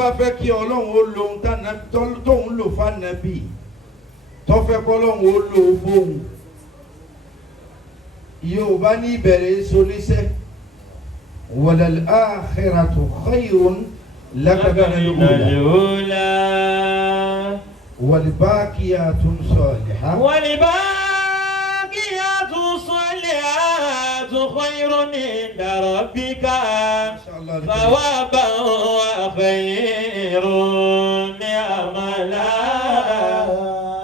bá fẹ́ kí ọlọ́run ó lo ohun tóun lò fánàbí tó fẹ́ kọ́ ọlọ́run ó lò ó fóun Yorùbá ní ìbẹ̀rẹ̀ soníṣẹ́ walal akhiratu khayrun laka minal ula wal baqiyatu salihah خير عند ربك ثوابا وخير عملا.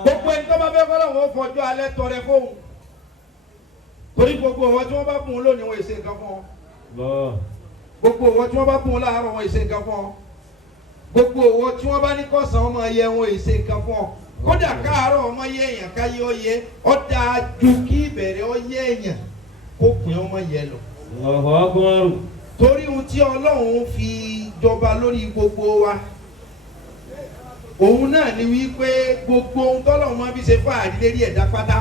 gbogbo ẹni tó bá fẹ́ kọ́ lọ́wọ́ fọjọ́ alẹ́ tọrẹ fóun torí gbogbo ọwọ́ tí wọ́n bá bùn lónìí wọ́n èsè nǹkan fún ọ gbogbo ọwọ́ tí wọ́n bá bùn láàárọ̀ wọ́n èsè nǹkan fún ọ gbogbo ọwọ́ tí wọ́n bá ní kọ́sàn ọmọ yẹ wọ́n èsè nǹkan fún ọ kódà káàárọ̀ ọmọ yẹ èèyàn káyé ọ yẹ ọ dáa ju kí ìbẹ̀rẹ̀ ọ yẹ èèyàn kó pin ọmọ yẹ lọ. torí ohun tí Ọlọ́run fi jọba lórí gbogbo wa òun náà ni wípé gbogbo ohun tọ́lọ́run máa fi ṣe fáàrí lérí ẹ̀dá pátá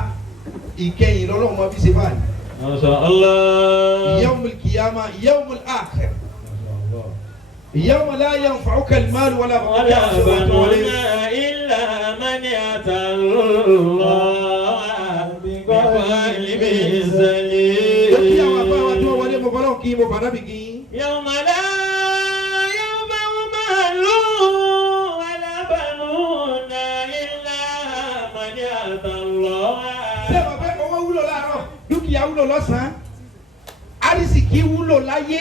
ìkẹyìn lọ́lọ́run máa fi ṣe fáàrí. Masha Allah. Yawmul qiyamah yawmul akhir yawma la yanfa'uka al-mal wala banuna illa man ata Allah biqalbin salim. kí mo fara bí kí. Yawma la yanfa'u malun wala banuna illa man ata Allah. Ṣé bàbá owó wúlò láàárọ̀ dúkìá wúlò lọ́sàn-án àrísìkí wúlò láyé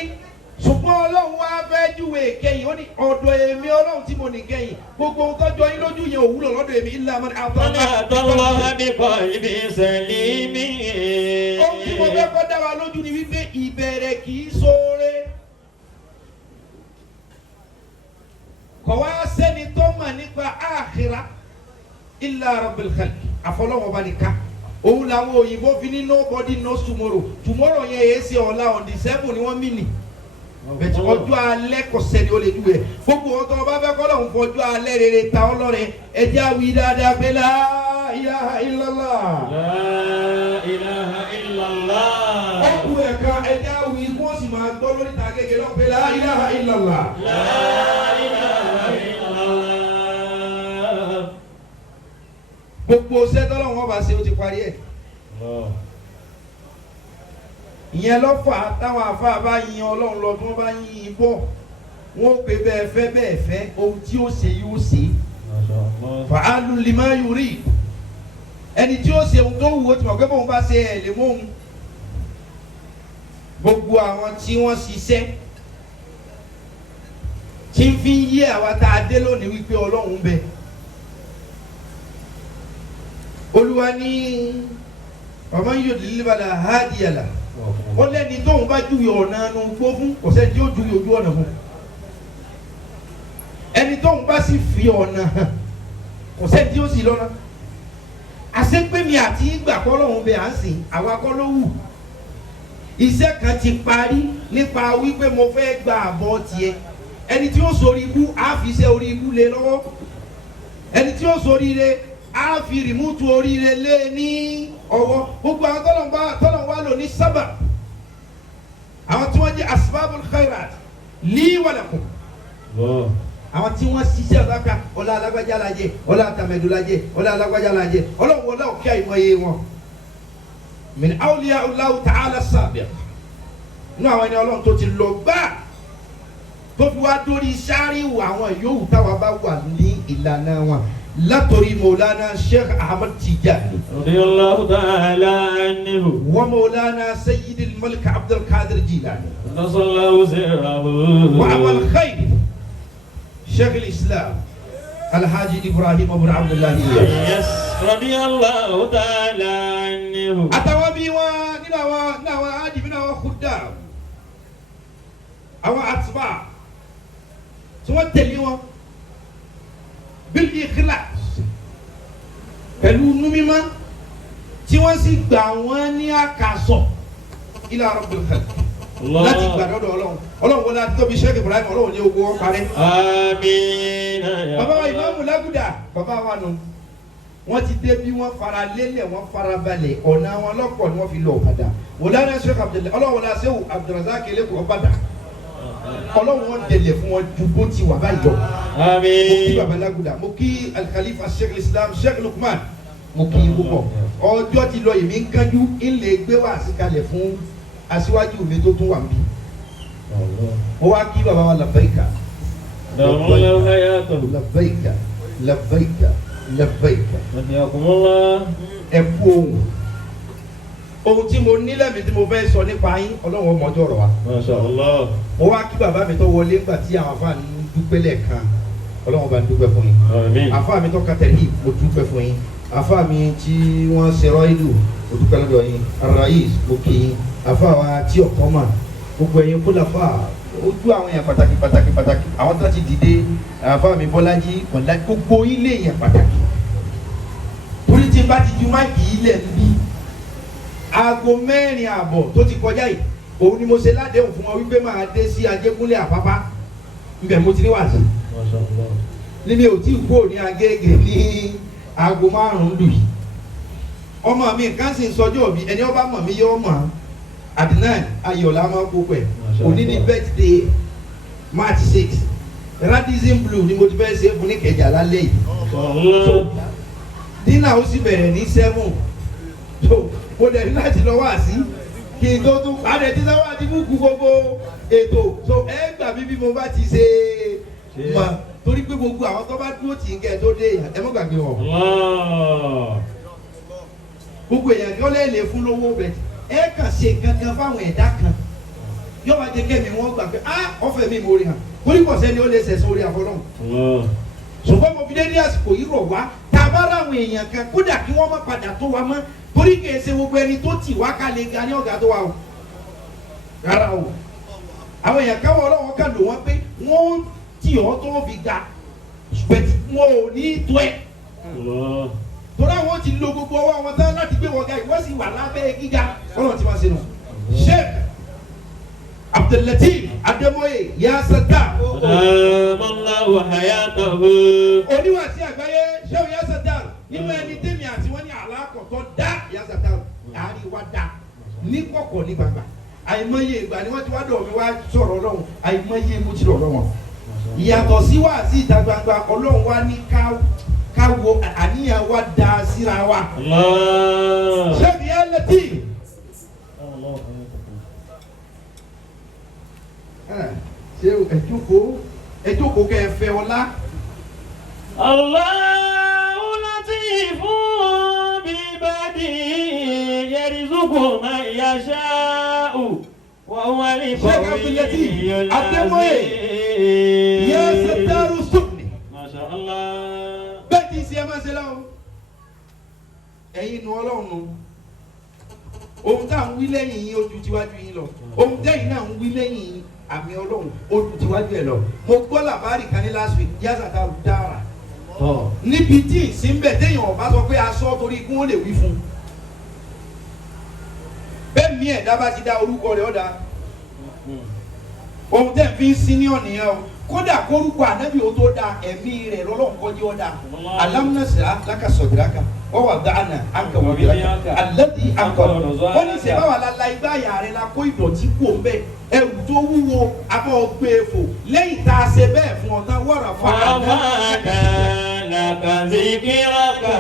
ṣùgbọ́n Ọlọ́run wá fẹ́ júwe kẹ́yìn ó ní ọ̀dọ̀ èmi Ọlọ́run tí mo ní kẹ́yìn gbogbo ohun tọ́jọ́ yín lójú yẹn ò wúlò lọ́dọ̀ èmi illa man ata Allah biqalbin salim. ohun tí mo fẹ́ kọ́ dá wa lójú ni wípé ìbẹ̀rẹ̀ kì í ṣoore kọ̀ wá sẹ́ni tó mọ̀ nípa àkhírà illa rabbil khalq àfọlọ́wọ́ bá ní ká òun làwọn òyìnbó fi ní nobody knows tomorrow yẹn èyí ṣe ọ̀la on the 7 ni wọ́n mí nì bẹ̀tẹ̀ ọjọ́ alẹ́ kò sẹ́ni ó lè dúwẹ̀ gbogbo ọ̀tọ̀ ọba fẹ́ kọ́ lọ́hùn fọjọ́ alẹ́ rere ta ọlọ́rẹ̀ ẹjẹ́ àwí dáadáa pé la ilaha illallah. La ilaha illallah. ọkùn ẹ̀ka ẹjẹ́ àwí kó sì máa gbọ́ lórí ta gẹ́gẹ́ lọ pé la ilaha illallah. La ilaha illallah. gbogbo sẹ́tọ́lọ́ wọn bá ṣe ó ti parí ẹ̀. ìyẹn lọ́fà táwọn àfáà bá yin Ọlọ́run lọ tí wọ́n bá yin bọ̀ wọ́n pè bẹ́ẹ̀ fẹ́ ohun tí ó ṣe yóò ṣe fa'alu lima yurid ẹni tí ó ṣe ohun tó wù ó ti mọ̀ pé bóun bá ṣe ẹ̀ lè mú òun gbogbo àwọn tí wọ́n ṣiṣẹ́ tí ń fi yé àwa tá a dé lónìí wípé Ọlọ́run bẹ Olúwa ní ọmọ yóò dìlí balà hádìyàlà ó lẹ́ni tóun bá júwe ọ̀nà ẹnu gbó fún kò sẹ́ni tí ó júwe ojú ọ̀nà fún ẹni tóun bá sì fi ọ̀nà hàn kò sẹ́ni tí ó sì lọ́nà àṣepémi àti ìgbà kọ́ lọ́hún bẹ́ẹ̀ à ń sìn àwa kọ́ ló wù iṣẹ́ kan ti parí nípa wípé mo fẹ́ gba àbọ̀ tiẹ̀ ẹni tí ó sori ibú á fi iṣẹ́ orí ibú lé lọ́wọ́ ẹni tí ó sori ire á fi rìmúùtù oríire lé ní ọwọ́ gbogbo àwọn tọ́lọ̀ wá lò ní sábà àwọn tí wọ́n jẹ́ asbabul khairat li wa lakum àwọn tí wọ́n ṣiṣẹ́ ọ̀dọ́ka ọlá alágbájá lajẹ ọlá àtàmẹ̀dù lajẹ ọlá alágbájá lajẹ ọlọ́run wọlé òkè àìmọye wọn min awliya Allahu ta'ala sabiq inú àwọn ẹni ọlọ́run tó ti lọ gbá tó fi wá dórí sáríwò àwọn yòówù táwa bá wà ní ìlànà wọn látòrí Mawlana Sheikh Ahmad Tijani radiyallahu ta'ala anhu wa Mawlana Sayyidil Malik Abdul Qadir Jilani nasallahu sirrahu wa amal khayr Sheikh al-Islam Alhaji Ibrahim Ibn Abdullah yes radiyallahu ta'ala anhu àtàwọn bí wọn nínú àwọn ádìbí náà wọn kúdà àwọn àtìbá tí wọ́n tẹ̀lé wọn bil ikhlas pẹ̀lú númímá tí wọ́n sì gbà wọ́n ní àkàsọ̀ ila rabbil khalq láti gbàdọ́dọ̀ ọlọ́run wọlé àti tóbi Sheikh Ibrahim ọlọ́run ní ogun wọn parẹ́. àmín. bàbá wa ìmáàmù Lágùdà bàbá wa nù wọ́n ti dé bí wọ́n fara lélẹ̀ wọ́n fara balẹ̀ ọ̀nà wọn lọ́pọ̀ ni wọ́n fi lọ Ọ̀bàdàn wòlánà Sheikh Abdullahi ọlọ́run wọlé àṣẹ́wò Abdulrazak Eleko Ọ̀bàdàn ọlọ́run wọn dẹlẹ̀ fún wọn ju bó ti wà báyìí lọ. mo kí Àmín. baba Lágùdà mo kí alikalifa sheikh islam sheikh Lukman mo kí yín púpọ̀ ọjọ́ ti lọ èmi ń kánjú ń lè gbé wá síkalẹ̀ fún aṣíwájú mi tó tún wà níbí. mo wá kí baba wa labbaika Dàmúlá hayatahu. labbaika labbaika labbaika Àdìyàkùnmọ́lá. ẹ kú ohun tí mo nílẹ̀ mi tí mo fẹ́ sọ nípa yín ọlọ́run ọmọ ọjọ́ rọ̀ wá. Masha Allah. mo wá kí bàbá mi tó wọlé ńgbà tí àwọn afá ń dúpẹ́ lẹ́ẹ̀kan ọlọ́run bá ń dúpẹ́ fún yín. Àmín. afá mi tó kàtẹ́lì mo dúpẹ́ fún yín. afá mi tí wọ́n ṣe rọ́ìlù mo dúpẹ́ lọ́dọ̀ yín. rais mo kí yín. afá wa tí ọ̀kọ́ mà gbogbo ẹ̀yin kó làfà ojú àwọn èèyàn pàtàkì àwọn tó ti dìde afá mi Bọ́lájí kọ̀ọ̀lá gbogbo ilé èèyàn pàtàkì. torí tí n bá ti ju máìkì yìí lẹ̀ níbí aago 4:00 tó ti kọjá yìí òun ni mo ṣe ládéhùn fún wọn wípé máa dé sí Ajégúnlé Àpápá ibẹ̀ mo ti ní wàásù Masha Allah. níbi ò tí ì kúrò ní Agége ní aago 5 lù yìí ọmọ mi nǹkan sì ń sọjọ́ òbí ẹni ọba mọ̀ mí yọ mọ̀ Adnan Ayọ̀lá máa ń kó pẹ̀ òní ní birthday March 6 Radisson Blue ni mo ti fẹ́ ṣe fún ní Ìkẹjà lálẹ́ yìí Allah. dínà ó sì bẹ̀rẹ̀ ní 7 so mo dẹ̀ ní láti lọ wá sí kí n tó tún padà tí sáwọ́ àti búkú gbogbo ètò so ẹ gbà mí bí mo bá ti ṣe mọ̀ torí pé gbogbo àwọn tó bá dúró tì í kẹ́ tó dé ẹ mọ́ gbàgbé wọn. Allah. gbogbo èèyàn kí wọ́n lè lè fún lówó bẹ̀ ẹ kàn ṣe kankan fáwọn ẹ̀dá kan yóò wá jẹ́ kẹ́mi wọ́n gbà pé ọ̀fẹ́ mi mo rí hàn torí kò sẹ́ni ó lè ṣẹ̀ sórí àfọlọ́hún. Allah. ṣùgbọ́n mo fi dé ní àsìkò yìí rọ̀ wá tá a bá ráwọn èèyàn kan kódà kí wọ́n má padà tó wa mọ́ torí kìí ṣe gbogbo ẹni tó tì wá kalẹ̀ ga ní ọ̀gá tó wa o rárá o àwọn èèyàn káwọn ọlọ́wọ́ kà lò wọ́n pé wọ́n tì ọ́ tó fi ga bẹ̀tì wọn ò ní tó ẹ̀ Allah. torí àwọn ti lo gbogbo ọwọ́ wọn tán láti gbé wọn ga ìwọ́n sì wà lábẹ́ gíga ọlọ́run ti máa ṣe nù. Sheikh Abdul-Lateef Ademoye Yasada Dàmúlá hayatahu. oníwàsí àgbáyé Sheikh Yasada nínú ẹni tẹ́mi àti wọ́n ní àlàkọ̀tọ̀ dá Yasada àárín wa dá ní kọ̀kọ̀ ní gbangba àìmọye ìgbà ni wọ́n ti wá dọ̀ mi wá sọ̀rọ̀ ọlọ́run àìmọye mo ti lọ̀rọ̀ wọn. ìyàtọ̀ sí wá sí ìta gbangba ọlọ́run wa ní ká wo àníyàn wa dá síra wa. Allah. Sheikh Yasada ṣé ẹjókòó kẹ́ ẹ fẹ́ ọlá. Allahu latifun bibadi yarzuqu man yasha'u wa huwa Sheikh Abdul-Lateef Ademoye Yasada Sùnni. Masha Allah. bẹ́ẹ̀ tí ìsì ẹ máa ṣe láwọn ẹ̀yin nu ọlọ́run nu ohun tá à ń wí lẹ́yìn yín ojú tiwájú yín lọ ohun tẹ́yìn náà ń wí lẹ́yìn yín àmì ọlọ́run ojú tiwájú ẹ̀ lọ mo gbọ́ làbárì kan ní last week Yasada dára níbi tí ìsínbẹ̀ téèyàn ọba sọ pé aṣọ torí kí wọ́n lè wí fún un bẹ́ẹ̀ mi ẹ̀dá bá ti dá orúkọ rẹ̀ ọ̀dà ohun tẹ́ fi ń senior nìyẹn o kódà kórúkọ ànábì ó tó da ẹ̀mí rẹ̀ lọ́lọ́run kọjú ọ̀dà alámúnásíra lákàsọ̀dìrákà wọ́n wà dáná àǹkà wọ̀bìrákà alẹ́dí àǹkà wọ́n ní sèbá wà lálá igbá yà rẹ̀ la kó ìdọ̀tí kú òǹbẹ ẹrù tó wúwo abọ́ gbé e fò lẹ́yìn tá a ṣe bẹ́ẹ̀ fún ọ̀tá wọ́rọ̀ fún Wàmàkà làkàzíkíràkà.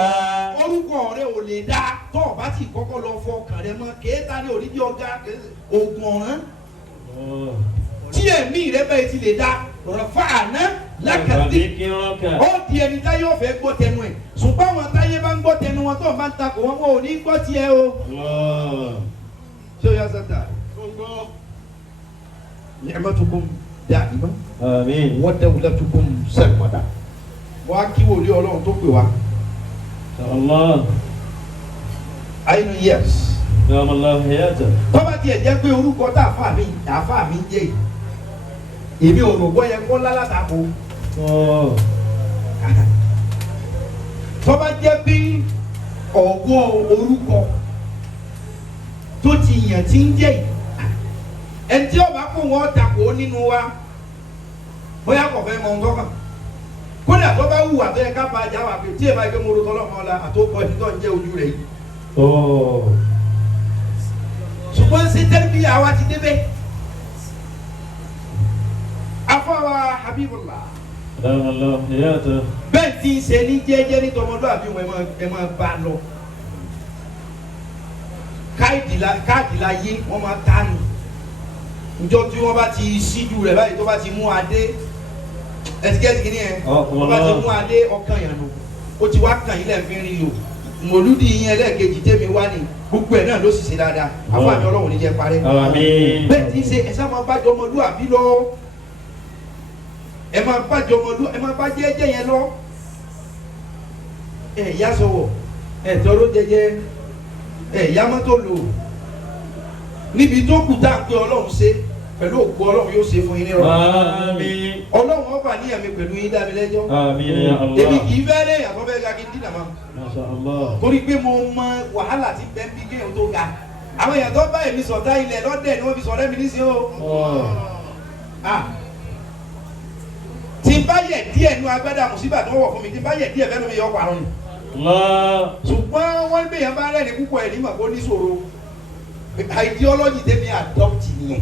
orúkọ rẹ̀ ò lè dá tó o bá ti kọ́kọ́ lọ fọ ọkàn rẹ̀ mọ́ kéétà ní onídìí ọ̀gá oògùn ọ̀ràn tí ẹ̀mí rẹ̀ bẹ́ẹ̀ ti lè dá rọ̀fà àná lákàtí ó di ẹni táyé ọ̀fẹ́ gbọ́ tẹnu ẹ̀ ṣùgbọ́n àwọn táyé bá ń gbọ́ tẹnu wọn tó ń bá ń takò wọn ò ní gbọ́ tiẹ̀ o. ṣé o yà sọ́tà ni'matukum da'ima Àmín. wa dawlatukum sarmada wọ́n á kí wòlíì ọlọ́run tó pè wá. Allah. àyínú yẹ́s Dàmúlá hayatahu. tọ́ba tiẹ̀ jẹ́ pé orúkọ tá àfa mi ń jẹ́ yìí èmi ò rò bọ́ yẹ kó lálàtàkó. tọ́ba jẹ́ pé ọ̀gbọ́ orúkọ tó ti yàn tí ń jẹ́ yìí ẹni tí ọba kó wọn takò nínú wa bóyá kò fẹ́ mọ ohun tọ́kàn kódà tó bá wù àtọ́ ká bá a jà wà pé tí ẹ bá gbé mo ro tọ́lọ́mọ la àtòkọ ẹni tó ń jẹ́ ojú rẹ̀ yìí. ṣùgbọ́n ṣé tẹ́lifíà wa ti débẹ̀ afọwà Habibullah أدام الله حياته. bẹ́ẹ̀ tí ń ṣe ní jẹ́jẹ́ ní tọmọdúnrún wọn ẹ máa bá a lọ káàdì láyé wọ́n máa tánu njọ́ tí wọ́n bá ti ṣíjú rẹ̀ báyìí tó bá ti mú adé ẹsikẹ́sì kìíní ẹ̀ wọ́n bá ti mú adé ọkàn yẹn nù ó ti wá kàn yín lẹ́ẹ̀fín rí lò mòlúdì yín ẹlẹ́ẹ̀kejì tẹ́mi wá ní gbogbo ẹ̀ náà ló sì ṣe dáadáa àfààní Ọlọ́run ní jẹ́ parẹ́ Àmín. bẹ́ẹ̀ tí ń ṣe ẹ sá máa bá jọmọlúwàbí lọ ẹ máa bá jọmọlúwàbí ẹ máa bá jẹ́jẹ́ yẹn lọ ẹ yá sọ̀wọ̀ ẹ tọrọ jẹjẹ ẹ yá mọ́tò lò níbi tó kù tá à ń pé Ọlọ́run ṣe pẹ̀lú òkú Ọlọ́run yóò ṣe fún yín nírọ̀ Àmín. Ọlọ́run ọba ní ẹ̀mí pẹ̀lú yín dá mi lẹ́jọ́ Àmín ya èmi Allah. kì í fẹ́ lé àtọ́fẹ́ ga kí n dínà mọ́ ما شاء الله. torí pé mo mọ wàhálà tí bẹ́ẹ̀ bí kéèyàn tó ga àwọn èèyàn tó bá èmi sọ̀tá ilẹ̀ lọ́dẹ̀ ni wọ́n fi sọ̀rọ̀ mi ní sí o tí n bá yẹ díẹ̀ nu agbádá mùsíbà tó wọ̀ fún mi tí n bá yẹ díẹ̀ fẹ́nu mi yọ parun ni الله. ṣùgbọ́n wọ́n gbé yẹn bá rẹ́ni púpọ̀ ẹ̀ nígbà kó níṣòro ideology tẹ́mi adopt nìyẹn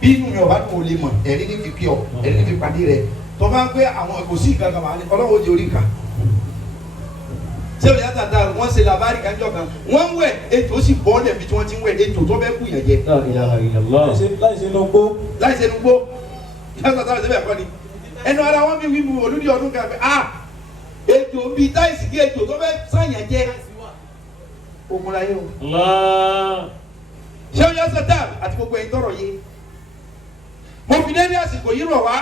bí inú mi ọba tó lè mọ̀ ẹ̀rí ní fi kí ọ ẹ̀rí ní fi pàdé rẹ tó bá ń gbé àwọn kò sí nǹkan kan máa ní Ọlọ́run di orí nǹkan sẹ́wọ̀n yàtọ̀ àtà wọ́n ṣe làbárí kanjọ́ kan wọ́n ń wẹ̀ ètò sì bọ́ lẹ̀ bí tí wọ́n ti ń wẹ̀ ètò tó bẹ́ẹ̀ kú yẹn jẹ لا إله إلا الله. láìsí inú gbó. láì ṣe nugbó yàtọ̀ àtà ṣe bẹ́ẹ̀ kọ́ ni ẹnu ara wọn bí wíwu olùdí ọdún kan pé ètò bíi táìsì kí ètò tó bẹ́ẹ̀ sànyàn jẹ ogun láyé o الله. sẹ́wọ̀n yàtọ̀ àtà àti gbogbo ẹ̀yin tọrọ yé mo fi dé ní àsìkò yìí rọ̀ wá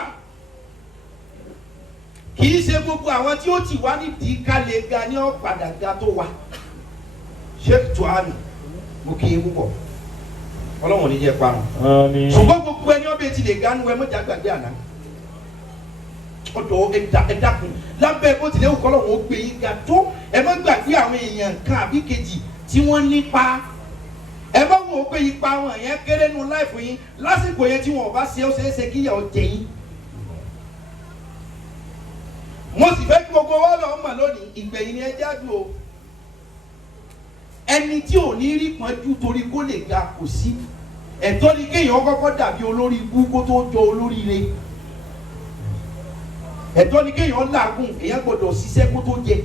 kì í ṣe gbogbo àwọn tí ó ti wá nídìí kálẹ̀ ga ní ọ̀padà ga tó wa Sheikh Tuami mo kì í púpọ̀ Ọlọ́run ní jẹ́ parun Àmín. ṣùgbọ́n gbogbo ẹni ọbẹ̀ ti lè ganu ẹ mọ́jà gbàgbé àná ọ̀dọ̀ ẹ̀dàkùn lábẹ́ bó tilẹ̀ wù kọ́lọ́run ó gbé yín ga tó ẹ má gbàgbé àwọn èèyàn kan àbí kejì tí wọ́n nípa ẹ má wò ó pé ipa wọn yẹn kéré nu láìfù yín lásìkò yẹn tí wọn ò bá ṣe ó ṣeé ṣe kíyà ó jẹ yín mo sì fẹ́ kí gbogbo wa lọ mọ̀ lónìí ìgbẹ̀yìn ni ẹ jáde o ẹni tí ò ní rí pọ́njú torí kó lè ga kò sí ẹ̀tọ́ ni kéèyàn kọ́kọ́ dàbí olórí ibú kó tó jọ olóríire ẹ̀tọ́ ni kéèyàn làágùn èèyàn gbọ́dọ̀ ṣiṣẹ́ kó tó jẹ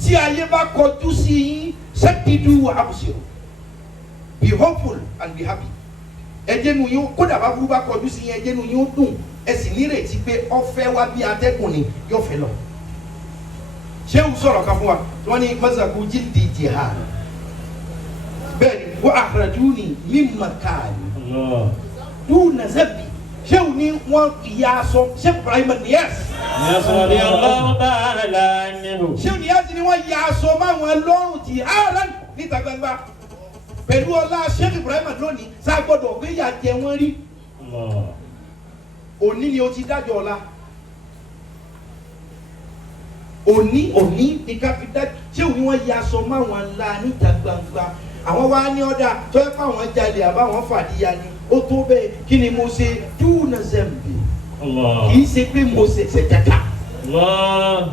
tí ayé bá kọjú sí yín ṣẹ́kìdú àbùsùn be hopeful and be happy ẹjẹnu yín kódà bá burú bá kọjú sí yín ẹjẹnu yín ó dùn ẹ sì nírètí pé ọfẹ wa bí atẹ́gùn ni yóò fẹ́ lọ ṣé ń sọ̀rọ̀ kan fún wa wọ́n ní mọ́sàkú jíǹdì jihad bẹ́ẹ̀ ni wọ́n akhrajuni min makani الله. duna zabi ṣé ń ní wọ́n ìyá aṣọ ṣé Ibrahim Niyas يا رضي الله تعالى عنه. ṣé Niyas ni wọ́n ya aṣọ máwọn lọ́rùn jihadan níta gbangba pẹ̀lú ọlá Sheikh Ibrahim lónìí sáà gbọ́dọ̀ gbé yà jẹ wọ́n rí الله. òní ni o ti dájọ́ ọ̀la òní ni ká fi dájọ́ ṣé òní wọ́n ya aṣọ máwọn ńlá níta gbangba àwọn wa ní ọ̀dà tó ẹ fáwọn jalè àbáwọn fàdíyà ni ó tó bẹ́ẹ̀ kí ni mo ṣe dúnà zẹ́mbì الله. kì í ṣe pé mo ṣẹ̀ṣẹ̀ jàkà الله.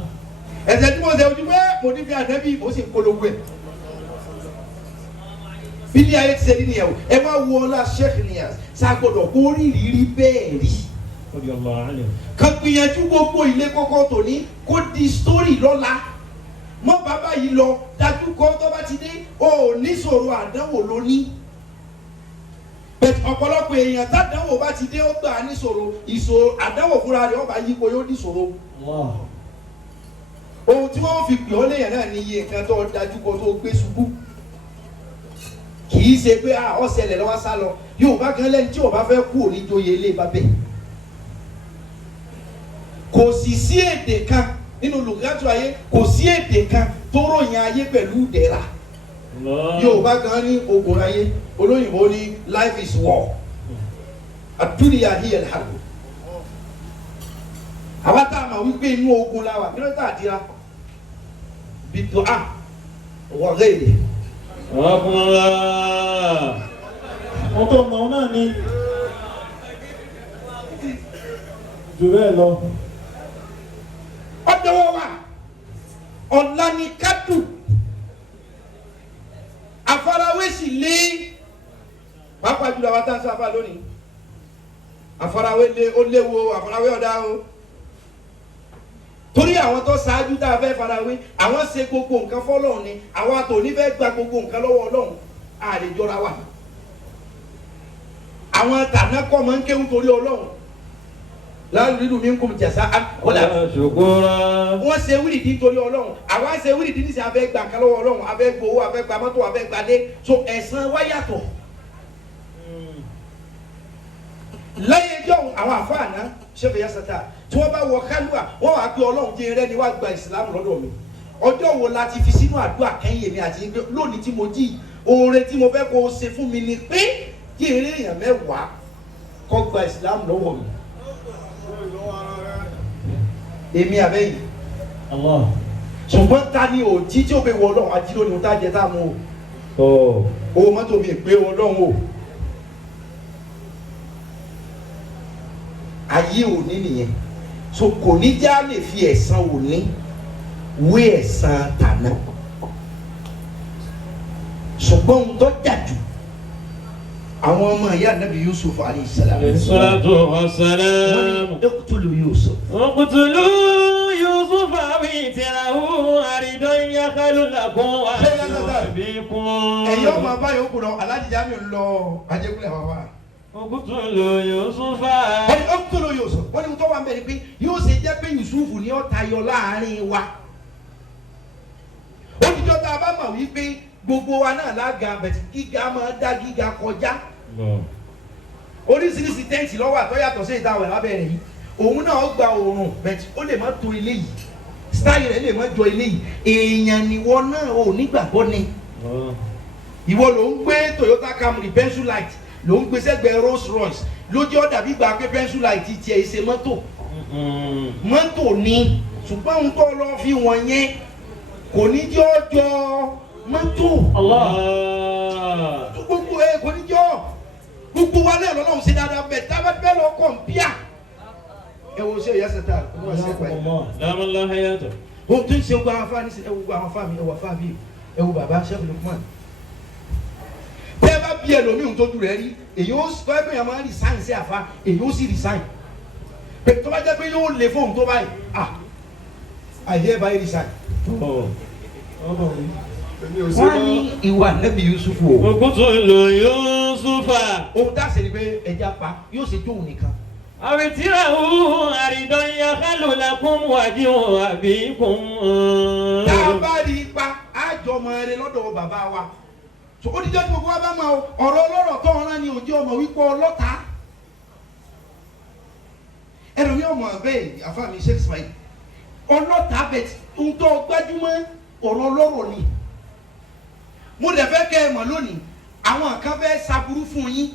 ẹ̀ṣẹ̀ tí mo ṣe ojú pé mo ní fi ànábì mo sì ń polówó ẹ̀ bílí ayé ti ṣe ní nìyẹn o ẹ má wo ọlá Sheikh Niyas ṣàgbọ́dọ̀ kó rí ìrírí bẹ́ẹ̀ rí رضي الله عنه. ká gbìyànjú gbogbo ilé kọ́kọ́ tòní kó di sítórì lọ́la mọ́ bàbá yìí lọ dájú kọ́ tó bá ti dé o ò ní sọ̀rọ̀ àdánwò lóní bẹ́ẹ̀ ọ̀pọ̀lọpọ̀ èèyàn tàdánwò bá ti dé ó gbà ní sọ̀rọ̀ ìṣòro àdánwò fúnra rẹ̀ ọba yípo yóò ní sọ̀rọ̀ ohun tí wọ́n fi pè ọ́ léyìn náà ní iye nǹkan tó dájú kọ́ tó gbé ṣubú kì í ṣe pé ọ̀sẹ̀lẹ̀ lọ́wọ́ sá lọ yóò bá gan lẹ́ni tí ò bá fẹ́ kú òní joyè ilé bàbẹ́ kò sì sí èdè kan nínú lùgátù ayé kò sí èdè kan tó ròyìn ayé pẹ̀lú ìdẹ̀ra Yorùbá gan ní ogun ayé olóyìnbó ní life is war àdúnyà hiya al-harb àwa tá a máa wípé inú ogun la wà kí ló tà àdìrà bidu'a wa ghayri wọ́n tó mọ̀ náà ni jù bẹ́ẹ̀ lọ. ọdọwọ wa ọ̀la ni kádù àfarawé sì lé pàápàá jùlọ àwọn tá a sábà lónìí àfarawé ó léwu àfarawé ọ̀dá o torí àwọn tó ṣáájú tá a fẹ́ farawé àwọn ṣe gbogbo nǹkan fọ́lọ́run ni àwọn àtòní fẹ́ gba gbogbo nǹkan lọ́wọ́ Ọlọ́run a lè jọra wa àwọn tàná kọ́ máa ń kéwú torí Ọlọ́run láàrin mi ń kún jẹ̀sà àkọlà wọ́n ṣe wíìdì torí Ọlọ́run àwa ṣe wíìdì níṣẹ́ abẹ́ gba nǹkan lọ́wọ́ Ọlọ́run abẹ́ gbowó abẹ́ gba mọ́tò abẹ́ gbalé so ẹ̀san wa yàtọ̀ lẹ́yìn ẹjọ́ àwọn àfáàná ṣẹ́fẹ̀ yasata tí wọ́n bá wọ kálúwà wọ́n wá pé Ọlọ́run jẹ́ rẹ́ni wá gba ìsìlámù lọ́dọ̀ mi ọjọ́ wo la ti fi sínú àdúrà kẹ́yìn èmi àti ẹgbẹ́ lónìí tí mo jí oore tí mo fẹ́ kó o ṣe fún mi ni pé kí eré èèyàn mẹ́wàá kó gba ìsìlámù lọ́wọ́ mi èmi àbẹ́yìn ṣùgbọ́n ta ni òjí tí ó bẹ wọ Ọlọ́run àjí lónìí tá jẹ tá mú o owó mọ́tò mi pé Ọlọ́run o ayé òní nìyẹn so kò ní já lè fi ẹ̀san òní wé ẹ̀san tàná ṣùgbọ́n ohun tó jà jù àwọn ọmọ ìyá Nabi Yusuf alayhi salam salatu wassalam uqtulu Yusuf uqtulu Yusuf witirahu aridan yakhalu lakum wa bikum ẹ̀yọ́ ọmọ báyọ̀ kúrọ̀ alájíjá mi ń lọ ajẹ́kúlẹ̀ bàbá uqtulu Yusuf uqtulu Yusuf wọ́n ní tó wà ń bẹ̀rẹ̀ pé yóò ṣe jẹ́ pé Yusuf ni ó tayọ láàrin wa ó ti jọ́ tá a bá mọ̀ wípé gbogbo wa náà lága bẹ̀tì gíga máa dá gíga kọjá oríṣiríṣi tẹ́ǹtì lọ́wọ́ àtọ́yàtọ̀ sí ìdáwẹ̀ lábẹ́rẹ̀ yìí òun náà gba oòrùn bẹ̀tì ó lè má tó ilé yìí style rẹ̀ lè má jọ ilé yìí èèyàn níwọ náà ò nígbàgbọ́ ni ìwọ ló ń gbé Toyota Camry Pensulite ló ń gbé sẹ́gbẹ̀ẹ́ Rolls Royce lójú ọ̀dà bí gbà pé Pensulite tiẹ̀ ṣe mọ́tò mọ́tò ni ṣùgbọ́n ohun tó lọ fi wọ̀n yẹn kò ní jẹ́ ọjọ́ mọ́tò gbogbo ẹ kò ní jọ gbogbo wa náà lọ́lọ́run ṣe dáadáa bẹ́ẹ̀ tábà bẹ́ẹ̀ lọ kọ̀ǹpíà ẹ wo ṣe ìyásẹ́ta ọmọ ṣẹ́pẹ́ dámọ́lá hayatọ̀ ohun tó ń ṣe gbogbo àwọn afáàní sí ẹ wo gbogbo àwọn afáàmì ẹ wọ afáàbí ẹ wo bàbá Sheikh Lukman tẹ́ ẹ bá bí ẹlòmíì tó dùn rẹ rí èyí ó tọ́ ẹ pé yẹn máa ń resign sí àfa èyí ó sì resign pé tó bá jẹ́ pé yóò lè fóun tó báyìí àìyé báyìí resign wọ́n ní ìwà Nabi Yusuf o. uqtulu Yusufa ohun tá a ṣe ni pé ẹja pa yóò ṣe jóun nìkan. awitirahu aridan yakhalu lakum wajhu abikum. tá a bá rí ipa àjọmọ rẹ lọ́dọ̀ bàbá wa so ó dijọ́ tí gbogbo wa bá máa ọ̀rọ̀ ọlọ́rọ̀ tó ọ̀ràn ni òjò ọmọ wípé ọlọ́ta ẹnu mi ọmọ bẹ́ẹ̀ àfa mi Shakespeare ọlọ́ta bẹ̀ ń tọ́ gbájúmọ́ ọ̀rọ̀ ọlọ́rọ̀ ni mo dẹ̀ fẹ́ kẹ́ ẹ mọ̀ lónìí àwọn kan fẹ́ ṣaburú fún yín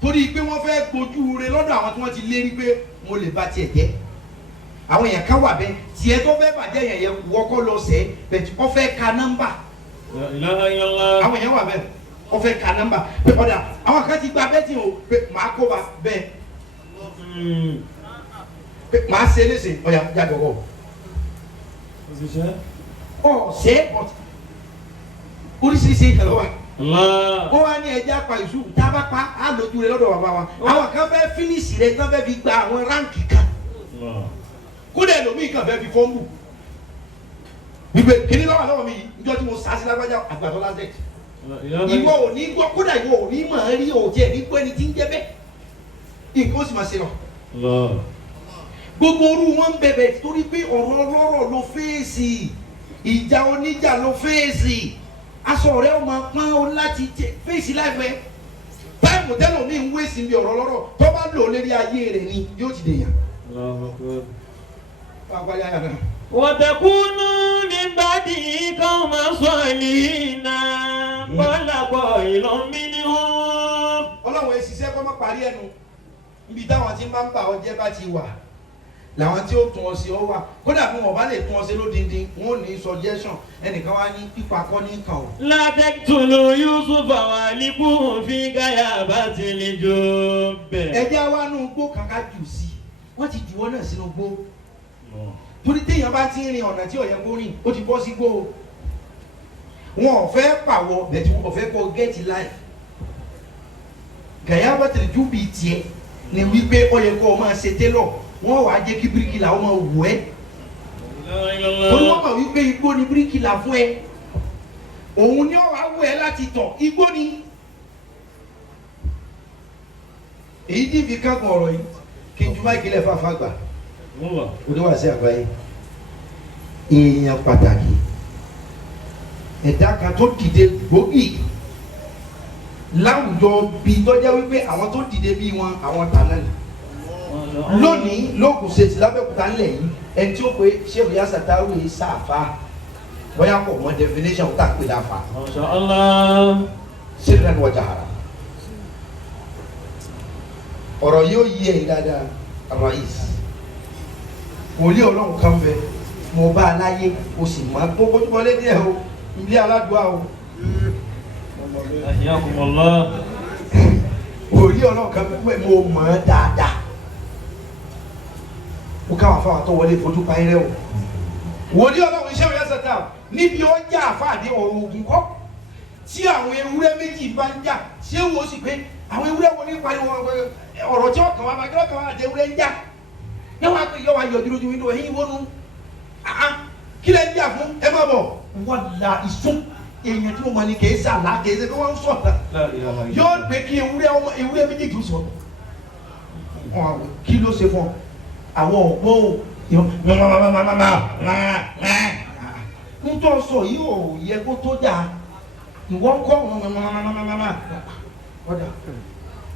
torí pé wọ́n fẹ́ gbójú re lọ́dọ̀ àwọn tí wọ́n ti lérí pé mo lè ba tiẹ̀ jẹ́ àwọn èèyàn kan wà bẹ́ẹ̀ tiẹ̀ tó fẹ́ bàjẹ́ yẹn yẹn wọ́kọ́ lọ sẹ́ bẹ̀tì wọ́n fẹ́ ka nọ́mbà àwọn èèyàn wà bẹ́ẹ̀ wọ́n fẹ́ ka nọ́mbà pé ọ̀dà àwọn kan ti gba bẹ́ẹ̀ tí o pé màá kó ba bẹ́ẹ̀ pé màá ṣe é léṣe ọ̀yà jágọ̀gọ̀ ọ̀sẹ̀ oríṣiríṣi ìkàlọ́ wa ó wá ní ẹja pa Yusuf tá a bá pa á lójú rẹ lọ́dọ̀ bàbá wa àwọn kan fẹ́ fínísì rẹ tán fẹ́ fi gba àwọn ránkì kan kódà ẹlòmíì kan fẹ́ fi fọ́ọ̀mù gbígbé kíní lọ́wọ́ mi yìí níjọ́ tí mo sá sí lágbájá àgbàdo lásẹ̀ ìwọ ò ní gbọ́ kódà ìwọ ò ní mọ̀ ẹ́ rí òjì ẹ̀ ní gbọ́ ẹni tí ń jẹ́ bẹ́ẹ̀ nǹkan ó sì máa ṣe lọ. gbogbo orú wọn bẹ̀bẹ̀ torí pé ọ̀rọ̀ ọlọ́rọ̀ ló fèsì ìjà oníjà ló fèsì aṣọ rẹ ọmọ pọ́n o láti fèsì láìpẹ́ táìmù tẹ́lọ̀ mi ń wé sí ibi ọ̀rọ̀ ọlọ́rọ̀ tó bá lò lérí ayé rẹ̀ ni yóò ti dèyàn. wọ́tẹ̀kùnú ní bàdí kan máa sọ ìlìnà bọ́lápọ̀ ìlọ́mí ní hàn. ọlọ́run ẹ ṣiṣẹ́ kọ́ mọ́ parí ẹnu níbi táwọn tí ń bá ń bà ọ́ jẹ́ bá ti wà làwọn tí ó tún ọ sí ọ wà kódà bí wọn bá lè tún ọ sí lódindin wọn ò ní suggestion ẹnìkan wá ní pípa kọ́ ní kàn ó. látẹ̀tùlù Yusuf àwọn àlìkù fi gáyà bá ti lè jọ bẹ̀. ẹjẹ́ wa nù gbó kàkà jù sí wọ́n ti jù wọ́n náà sínú gbó torí téèyàn bá ti rìn ọ̀nà tí ó yẹ kó rìn ó ti bọ́ sí gbó wọn ò fẹ́ pàwọ́ bẹ̀tù wọn ò fẹ́ kó gẹ́ẹ̀tì láì gàyà bá tẹ̀lé jù bí tiẹ̀ ni wípé ó yẹ kó o máa ṣe télọ̀ wọ́n wàá jẹ́ kí bíríkìlà ó máa wù ẹ́ torí wọ́n mọ̀ wípé igbó ni bíríkìlà fún ẹ òun ni ó wàá wù ẹ́ láti tọ̀ igbó ni èyí tí fi kágun ọ̀rọ̀ yìí kí n ju máìkì lẹ̀ fáfá gbà oníwàásí àgbáyé èèyàn pàtàkì ẹ̀dá kan tó dìde gbòógì láwùjọ bíi tọ́jà wípé àwọn tó dìde bíi wọn àwọn tàná ni lónìí lóògùn ṣètì lábẹ́òkúta ńlẹ̀ yìí ẹni tí ó pe Sheikh Yasir Tawi sáfà bóyá pọ̀ mọ́ definition tá a pè láfa sirran wa jahara ọ̀rọ̀ yóò yí ẹ̀yìn dáadáa rais wòlíì ọlọ́run kan bẹ mo bá a láyé o sì máa gbogbo tó wọlé díẹ̀ o ilé aládùá o wòlíì ọlọ́run kan bẹ mo mọ̀ ọ́ dáadáa mo káwọn afáwọn tó wọlé fojú pa irẹ́ o wòlíì ọlọ́run iṣẹ́ òye ṣẹta níbi ó jà àfáàdé ọ̀rọ̀ ogun kọ́ tí àwọn ewúrẹ́ méjì bá ń jà ṣé wo sì pé àwọn ewúrẹ́ wo ní pariwo ọ̀rọ̀ tí ọkàn wa máa kí ọkàn wa àti ewúrẹ́ ń jà ní wàá pè yọ wa yọ dúró ju wíńdò ẹ̀yìn wọnú kí lẹ́ ń jà fún ẹ má bọ̀ wọ́n la ìsún èèyàn tí mo mọ̀ ní kì í sàlá kì í ṣe pé wọ́n ń sọ̀tà yóò gbé kí ewúrẹ́ méjì tó sọ̀tà kí ló ṣe fún ọ àwọn ọ̀pọ̀ ń tọ́ sọ yìí ò yẹ kó tó dáa ìwọ ń kọ́ ọ̀dà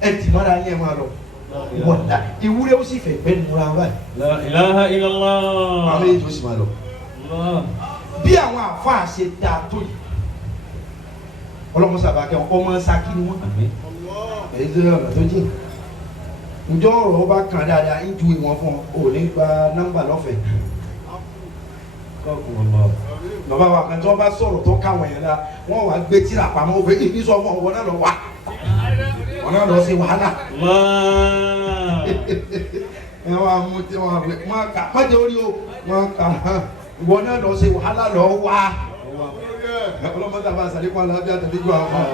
ẹ tì mọ́ra yẹn máa lọ wọ̀dà ìwúrẹ́ ó sì fẹ́ bẹ́ẹ̀ múra báyìí. La ilaha illallah. àwọn èyí tó sì máa lọ. bí àwọn àfáà ṣe dáa tó yìí ọlọ́mọ sábà kẹ́ ọmọ sákì ni wọ́n. èyí tó yẹ ọ̀nà tó jìn ǹjọ́ ọ̀rọ̀ ọba kan dáadáa ń ju ìwọ̀n fún ọ ò ní gba nọ́mbà lọ́fẹ̀ẹ́. bàbá wa kan tí wọ́n bá sọ̀rọ̀ tó káwọn yẹn la wọ́n wá gbé tíra pamọ́ òfin ìbí sọ fún ọ náà lọ wá wọn náà lọ sí wàhálà. ẹ wá mú tí wọn rẹ wọn kà pàdé orí o wọn kà wọn náà lọ sí wàhálà lọ wá. ọlọ́mọdé àbá àṣàlékún alábíà tẹ̀lé ju àwọn.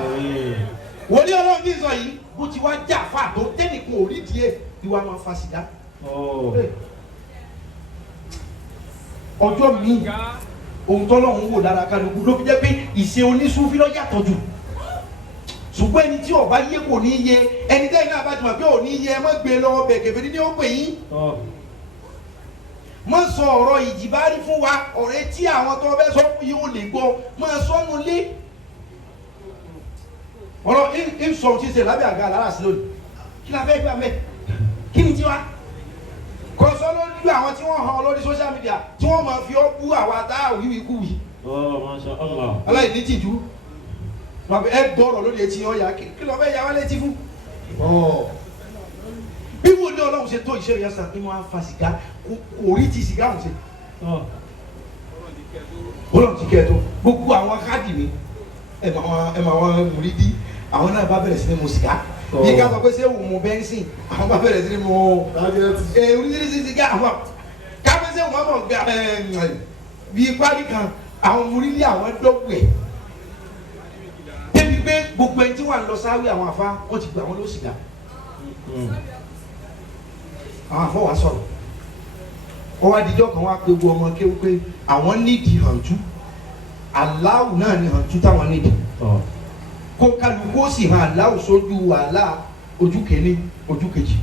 wòlíì ọlọ́run ní sọ yìí bó ti wá jà fà tó tẹ́nìkan ò rí díẹ̀ ìwà máa fa sìgá. ọjọ́ mi ohun tọ́lọ́run wò lára kálukú ló fi jẹ́ pé ìṣe onísúfí ló yàtọ̀ jù ṣùgbọ́n ẹni tí ọba yé kò ní yé ẹni tẹ́yìn náà bá ti mọ̀ pé ò ní yé ẹ má gbé lọ́wọ́ bẹ̀ kẹfẹ́ ní ó pè yín. má sọ ọ̀rọ̀ ìjìbárí fún wa ọ̀rẹ́ tí àwọn tó bẹ́ sọ fún yìí ò lè gbọ́ má sọ́nu lé. ọ̀rọ̀ ìsọ̀rọ̀ ti ṣe lábẹ́ àga alára sí lónìí kí la fẹ́ gbà mẹ́ kí ni tiwa. kọ́sọ́ lójú àwọn tí wọ́n hàn lórí social media tí wọ́n máa fi ọ́ bú àwa tá a wíwí kú wí. Masha Allah. aláìní tìjú ẹ gbọ́rọ̀ lórí etí ọ̀yà kí ló fẹ́ yà wá létí fún. bí wo ni ọlọ́run ṣe tó ìṣe ìyá sàn inú àfa sìgá kò rí ti sìgá ọ̀hún ṣe. ọlọ́run ti kẹ́ ẹ tó gbogbo àwọn káàdì mi ẹ mà wọn mùrídìí àwọn náà bá bẹ̀rẹ̀ sí ní mu sìgá bí ká sọ pé ṣé òun mu bẹ́ńsìn àwọn bá bẹ̀rẹ̀ sí ní mu oríṣiríṣi sìgá àwọn káfẹ́ ṣé òun máa bọ̀ ga bí pálí kan àwọn mùrídìí àwọn dọ́gbẹ̀ débi pé gbogbo ẹni tí wà lọ sáré àwọn afá wọn ti gbà wọn ló sìgá àwọn afọ wa sọ̀rọ̀ wọn wá dijọ́ kan wá pé gbogbo ọmọ kéwú pé àwọn nídìí hàntú aláwù náà ni hàntú táwọn nídìí kó kálukú ó sì hàn aláwù sójú wàhálà ojú kìíní ojú kejì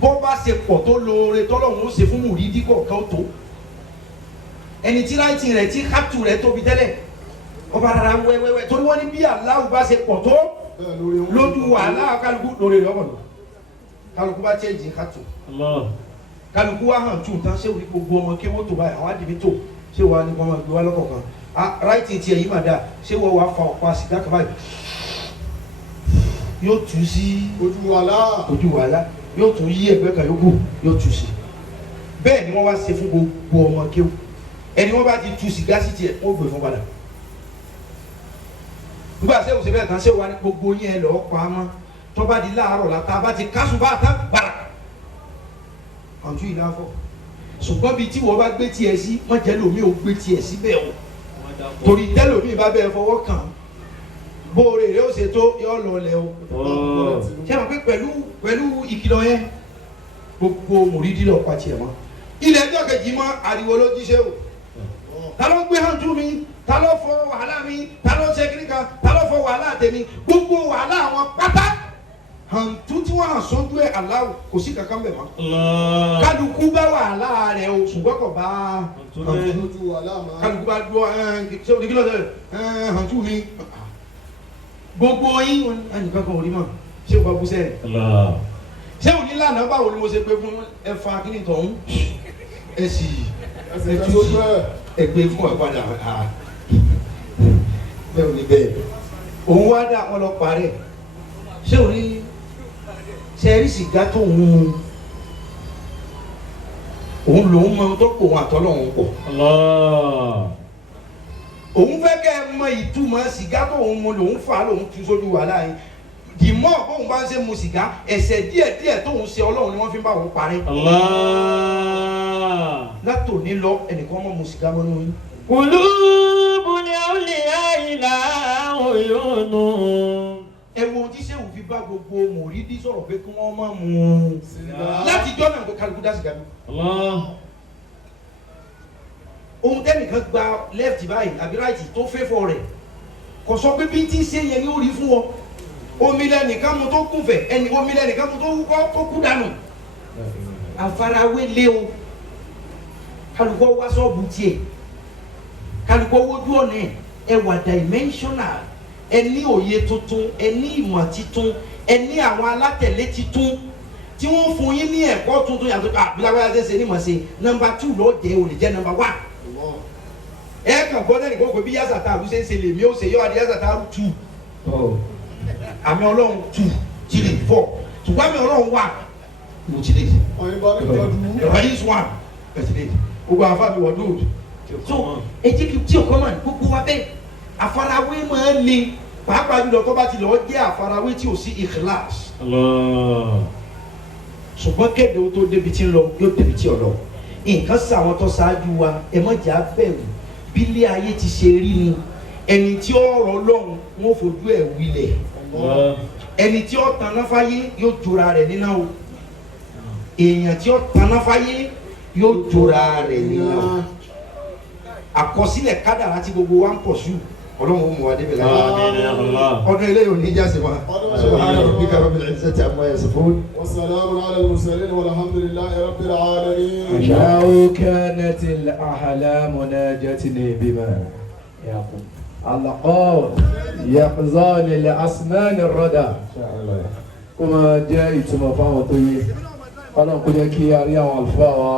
bó bá ṣe pọ̀ tó lóore tọ́lọ́hún ó ṣe fún mùrídìí kọ̀ọ̀kan tó ẹni tí láìtì rẹ̀ tí káptù rẹ̀ tóbi tẹ́lẹ̀ ọba rárá wẹ́wẹ́wẹ́ torí wọ́n ní bí aláwù bá ṣe pọ̀ tó lójú wàhálà kálukú lórí rẹ̀ ọmọ lọ kálukú bá tiẹ̀ jìn kátó kálukú wá hàn tún tán ṣé wí gbogbo ọmọ kí wọ́n tó báyìí àwọn àdìbí tó ṣé wàá ní ọmọ ìgbé wa lọ́kọ̀ọ̀kan ráìtì tiẹ̀ yìí mà dáa ṣé wọ́n wàá fa ọ̀pá sìgá kan báyìí yóò tú sí ojú wàhálà yóò tún yí ẹgbẹ́ kan yókù yóò tú sí bẹ́ẹ̀ ni wọ́n wá ṣe fún gbogbo ọmọ kéwù ẹni wọ́n bá ti tú sìgá sí tiẹ̀ wọ́n gbé fún padà nígbà sẹ́wọ̀n sẹ́wọ̀n kan sẹ́wọ̀n ní gbogbo yẹn lọ́ọ́ pa á mọ́ tó bá di láàárọ̀ la tá a bá ti kásùn bá a tán gbàrà àǹtú yìí láfọ̀ ṣùgbọ́n bíi tí wọ́n bá gbé tiẹ̀ sí wọ́n jẹ́ lómi ò gbé tiẹ̀ síbẹ̀ o torí tẹ́lómi bá bẹ́ẹ̀ fọwọ́ kàn bóore rẹ̀ ó ṣe tó yọ lọ lẹ̀ o ṣé wọn pé pẹ̀lú ìkìlọ̀ yẹn gbogbo mùrídìí lọ pa tiẹ̀ mọ́ ilẹ̀ ẹjọ́ kejì mọ́ ariwo ló jíṣẹ́ o ta ló gbé hàn tú mi ta ló fọ wàhálà mi ta ló ṣe kíní kan ta ló fọ wàhálà tèmi gbogbo wàhálà àwọn pátá hàn tú tí wọ́n hàn sójú ẹ̀ aláwọ̀ kò sí kankan bẹ̀ mọ́ kálukú bá wàhálà rẹ̀ o ṣùgbọ́n kò bá hàn tú kálukú bá dúró ṣé o ní kí ló dé hàn tú mi gbogbo yín ẹnìkan kan ò rí mọ́ ṣé o bá bú sẹ́yìn ṣé o ní lànà báwo ni mo ṣe pé fún ẹ̀fà kíní tọ̀hún ẹ̀ sì ẹgbẹ́ fún àgbàdà bẹ́ẹ̀ ò ní bẹ́ẹ̀ òun wá dá wọn lọ parẹ́ ṣé o ní sẹ́ẹ̀rì sìgá tó ń mu òun lòun mọ tó kó òun àtọ́lọ́hún pọ̀ òun fẹ́ kẹ́ ẹ mọ ìtumọ̀ sìgá tó ń mu lòun fà á lòun tún sójú wàhálà yín dìmọ́ bóun bá ń ṣe mu sìgá ẹ̀ṣẹ̀ díẹ̀díẹ̀ tóun ṣe ọlọ́run ni wọ́n fi ń bá òun parẹ́ látòní lọ ẹnìkan mọ́ mu sìgá mọ́nú yín. Qulubul awliya uyunu. ẹ wo tí sẹ́wù fi bá gbogbo mòrídìí sọ̀rọ̀ pé kí wọ́n má mu láti jọ́ náà kó kálukú dá sìgá mi. ohun tẹ́nìkan gba left báyìí àbí right tó fẹ́ fọ rẹ̀ kò sọ pé bí tí ń ṣe yẹn ni ó rí fún ọ omi lẹ́nìkan mu tó kún fẹ̀ ẹni omi lẹ́nìkan mu tó wúkọ́ tó kú dànù àfarawé lé o kálukọ́ wá sọ́ọ̀bù tiẹ̀ kálukọ́ wojú ọ̀nà ẹ wà dimensional ẹ ní òye tuntun ẹ ní ìmọ̀ tuntun ẹ ní àwọn alátẹ̀lé tuntun tí wọ́n fún yín ní ẹ̀kọ́ tuntun yàtọ̀ àbíláwá ṣe ní mọ̀ ṣe nọ́mbà 2 lọ́ọ́ jẹ́ ò lè jẹ́ nọ́mbà 1 ẹ kàn gbọ́dọ̀ nìkan kò bí yásàtà àrùn ṣe ń ṣe lèmi ó ṣe yọ adé yásàtà àrùn 2 àmì ọlọ́run 2 3 4 ṣùgbọ́n àmì ọlọ́run wà mo ti lè ìrọ̀lẹ́ one ẹ̀sìn gbogbo àfáàmì wọ̀ lóòdù so etí kí tí o kọ́ mọ̀ gbogbo wa bẹ́ẹ̀ àfarawé máa ń le pàápàá jùlọ tó bá ti lọ́ọ́ jẹ́ àfarawé tí o sí ikhlas ṣùgbọ́n kéde o tó débi tí ń lọ yóò débi tí ò lọ nǹkan sàwọn tó ṣáájú wa ẹ má jà bẹ̀rù bí ilé ayé ti ṣe rí ni ẹni tí ó rọ lọ́hùn wọn fojú ẹ̀ wílẹ̀ ẹni tí ó tanná fáyé yóò jura rẹ̀ níná o èèyàn tí ó tanná fáyé yóò jura rẹ̀ níná o àkọsílẹ̀ kádàrá tí gbogbo wa ń pọ̀ sí ọlọ́run ó mú wa débẹ̀ láyé ọdún eléyìí ò ní jáse wa subhana rabbika rabbil izzati amma yasifun wa salamun ala al-mursalin walhamdulillahi rabbil alamin. law kanatil ahlamu najatni bima yaqul alaqaw yaqzan al-asnan ar-rada kó máa jẹ́ ìtumọ̀ fáwọn tó yé ọlọ́run kó jẹ́ kí a rí àwọn àlùfáà wa.